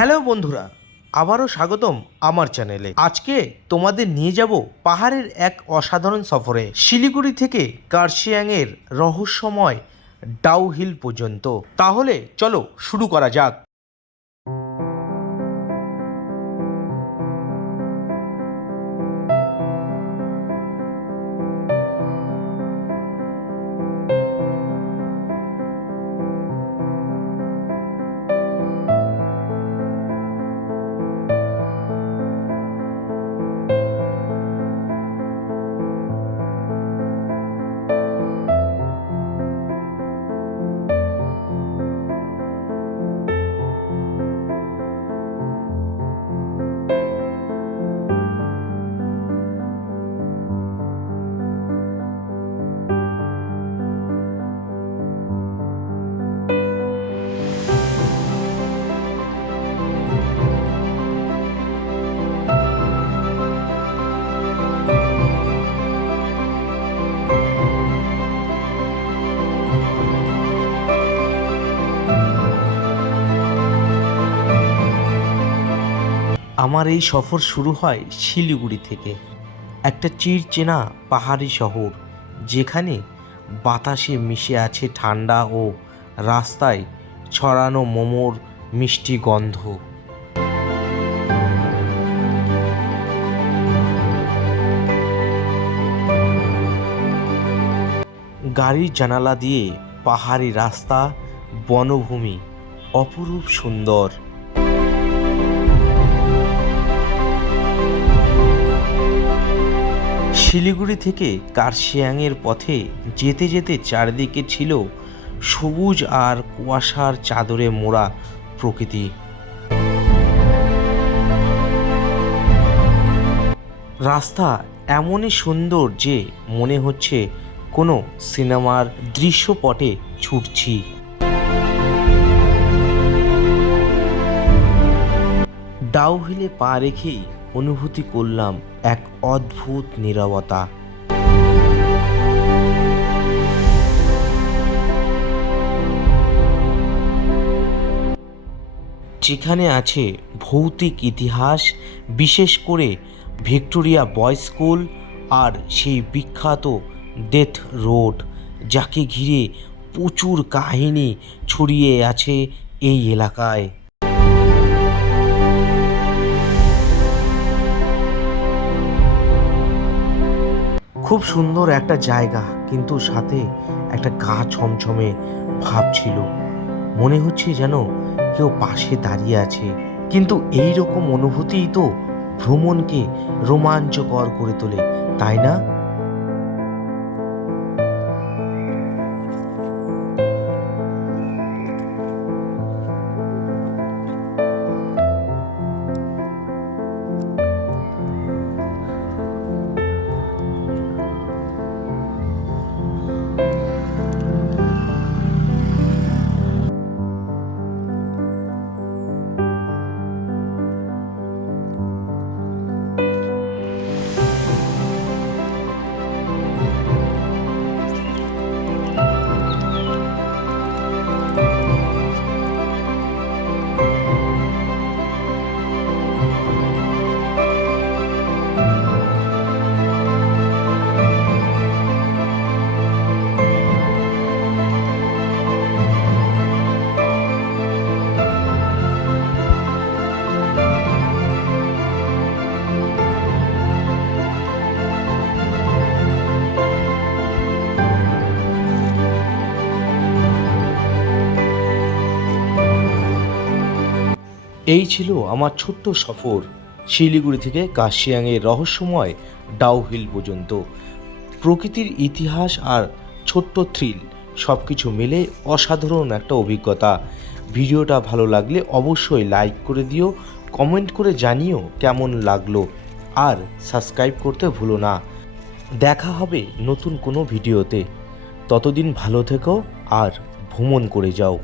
Hello বন্ধুরা, আবারও স্বাগতম আমার চ্যানেলে। আজকে তোমাদের নিয়ে যাব পাহাড়ের এক অসাধারণ সফরে, শিলিগুড়ি থেকে কার্শিয়াংয়ের রহস্যময় ডাউহিল পর্যন্ত। তাহলে চলো শুরু করা যাক। আমার এই সফর শুরু হয় শিলিগুড়ি থেকে, একটা চিরচেনা পাহাড়ি শহর যেখানে বাতাসে মিশে আছে ঠান্ডা ও রাস্তায় ছড়ানো মোমোর মিষ্টি গন্ধ। গাড়ির জানালা দিয়ে পাহাড়ি রাস্তা, বনভূমি অপরূপ সুন্দর। শিলিগুড়ি থেকে কার্শিয়াংয়ের পথে যেতে যেতে চারিদিকে ছিল সবুজ আর কুয়াশার চাদরে মোড়া প্রকৃতি। রাস্তা এমনই সুন্দর যে মনে হচ্ছে কোনো সিনেমার দৃশ্যপটে ছুটছি। ডাউহিলে পা রেখেই অনুভূতি করলাম এক অদ্ভুত নীরবতা। যেখানে আছে ভৌতিক ইতিহাস, বিশেষ করে ভিক্টোরিয়া বয়েজ স্কুল আর সেই বিখ্যাত ডেথ রোড, যাকে ঘিরে প্রচুর কাহিনী ছড়িয়ে আছে এই এলাকায়। খুব সুন্দর একটা জায়গা, কিন্তু সাথে একটা গা ছমছমে ভাব ছিল। মনে হচ্ছে যেন কেউ পাশে দাঁড়িয়ে আছে। কিন্তু এই রকম অনুভূতিই তো ভ্রমণকে রোমাঞ্চকর করে তোলে, তাই না? এই ছিল আমার ছোট্ট সফর শিলিগুড়ি থেকে কার্শিয়াংয়ের রহস্যময় ডাউহিল পর্যন্ত। প্রকৃতির ইতিহাস আর ছোট্ট থ্রিল সব কিছু মিলে অসাধারণ একটা অভিজ্ঞতা। ভিডিওটা ভালো লাগলে অবশ্যই লাইক করে দিও, কমেন্ট করে জানিও কেমন লাগলো, আর সাবস্ক্রাইব করতে ভুলো না। দেখা হবে নতুন কোনো ভিডিওতে। ততদিন ভালো থেকো আর ভ্রমণ করে যাও।